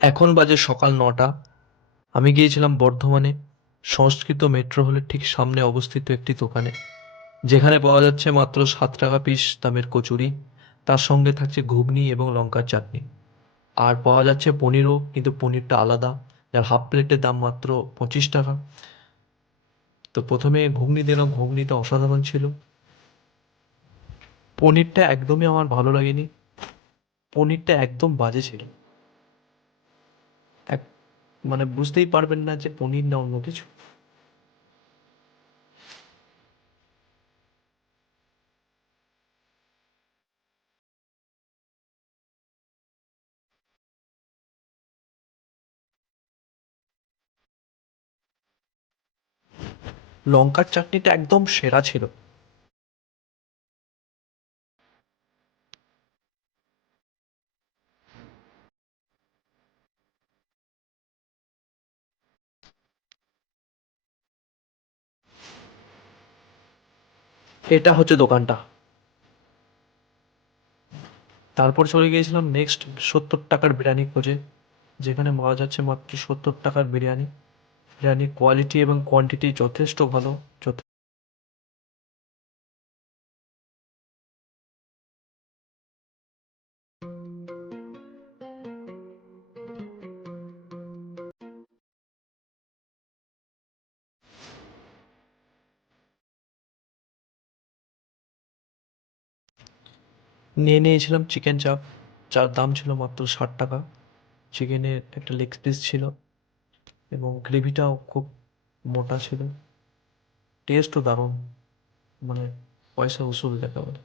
এখন বাজে সকাল ৯টা। আমি গিয়েছিলাম বর্ধমানে সংস্কৃত মেট্রো হলের ঠিক সামনে অবস্থিত একটি দোকানে, যেখানে পাওয়া যাচ্ছে মাত্র ৭ টাকা পিস দামের কচুরি। তার সঙ্গে থাকছে ঘুগনি এবং লঙ্কার চাটনি। আর পাওয়া যাচ্ছে পনিরও, কিন্তু পনিরটা আলাদা, যার হাফ প্লেটের দাম মাত্র 25 টাকা। তো প্রথমে ঘুগনি দিলাম, ঘুগনিটা অসাধারণ ছিল। পনিরটা একদমই আমার ভালো লাগেনি, পনিরটা একদম বাজে ছিল। এক মানে বুঝতেই পারবেন না যে পনির না অন্য কিছু। লঙ্কার চাটনিটা একদম সেরা ছিল। এটা হচ্ছে দোকানটা। তারপর চলে গিয়েছিলাম নেক্সট ৭০ টাকার বিরিয়ানি খোঁজে, যেখানে পাওয়া যাচ্ছে মাত্র ৭০ টাকার বিরিয়ানি। বিরিয়ানির কোয়ালিটি এবং কোয়ান্টিটি যথেষ্ট ভালো। নিয়ে নিয়েছিলাম চিকেন চাপ, যার দাম ছিল মাত্র ৬০ টাকা। চিকেনের একটা লেগ পিস ছিল এবং গ্রেভিটাও খুব মোটা ছিল। টেস্টও দারুণ, মানে পয়সা উসুল যাকে বলে।